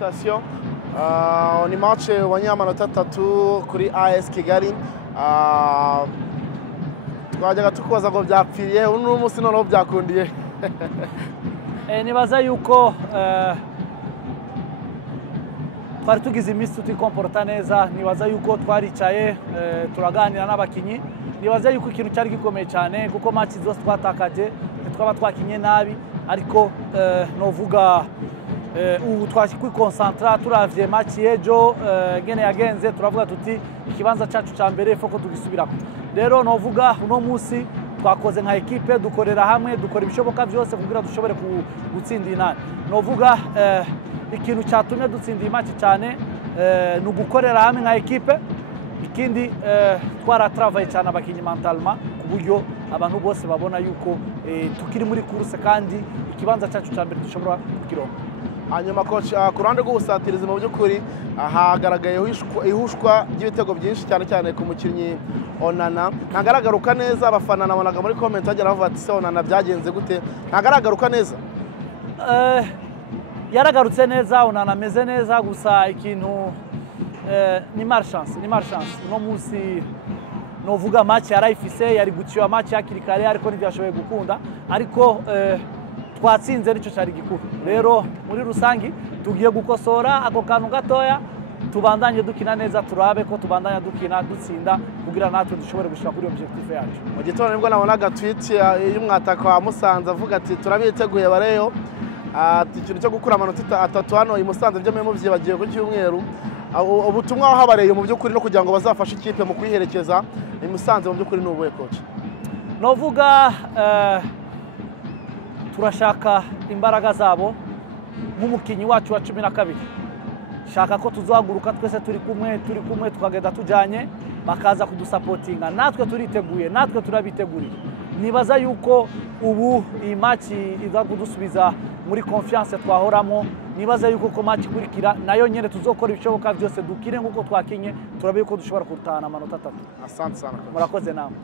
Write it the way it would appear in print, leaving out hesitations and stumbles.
Félicitations. Ni match ubonye amanota 3 kuri AS Kigali. Twajyaga tukubaza ngo byapfiriye uno munsi noneho byakundiye. Nibaza yuko twari tugize iminsi tutikomporta neza, nibaza yuko twaricaye turaganira n'abakinyi, nibaza yuko ikintu cyari gikomeye cyane kuko match zose twatakaje twaba twakinye nabi, ariko novuga ubu twakwikonsantra turavye match yejo gene yagenze, turavuga tuti ikibanza cyacu cya mbere foko tugisubirako. Rero novuga uno munsi twakoze nka equipe, dukorera hamwe, dukora ibishoboka byose kugira dushobore gutsinda inani. Novuga ikintu cyatumye dutsinda iyi match cyane ni ugukorera hamwe nka equipe. Ikindi twaratravaye cyane abakinyi mentalement ku buryo abantu bose babona yuko tukiri muri course kandi ikibanza cyacu cya mbere dushobora kukironka. Hanyuma coach, ku ruhande rw'ubusatirizi mu by'ukuri hagaragayeho ihushwa ry'ibitego byinshi cyane cyane ku mukinnyi Onana. Ntagaragaruka neza, abafana nabonaga muri comment bagera bavuga ati se Onana byagenze gute? Ntagaragaruka neza. Yaragarutse neza, Onana ameze neza, gusa ikintu ni malchance. Uno munsi novuga match yarayifise, yari guciwa match hakiri kare ariko ntibyashoboye gukunda, ariko twatsinze nicyo cyari gikuru. Rero muri rusangi tugiye gukosora ako kantu gatoya, tubandanye dukina neza, turabe ko tubandanya dukina dutsinda kugira natwe dushobore gushika kuri objectif yacu. Mu gitondo nibwo nabonaga tweet y'umwataka wa Musanze avuga ati turabiteguye bareyo, ati ikintu cyo gukura amanota 3 hano i Musanze byo memo byibagiye ku cyumweru. Ubutumwa wahabareye mu by'ukuri no kugira ngo bazafashe ikipe mu kwiherekeza i Musanze mu by'ukuri n'ubuye coach? Novuga turashaka imbaraga zabo nk'umukinyi wacu wa 12, shaka ko tuzaguruka twese turi kumwe tukagenda tujanye, bakaza kudusapotinga, natwe turiteguye, natwe turabiteguriye. Nibaza yuko ubu iyi match iza kudusubiza muri confiance twahoramo, nibaza yuko ko match kurikira nayo nyene tuzokora ibishoboka byose dukire nguko twakinye, turabe yuko dushobora kurutana amanota 3. Asante sana. Murakoze namwe.